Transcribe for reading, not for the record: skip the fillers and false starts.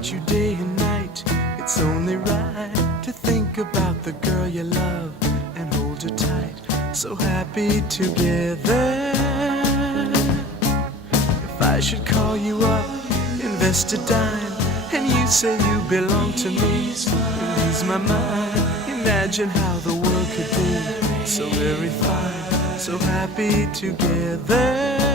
about you day and night. It's only right to think about the girl you love and hold her tight. So happy together. If I should call you up, invest a dime, and you say you belong to me, lose my mind. Imagine how the world could be so very fine, so happy together.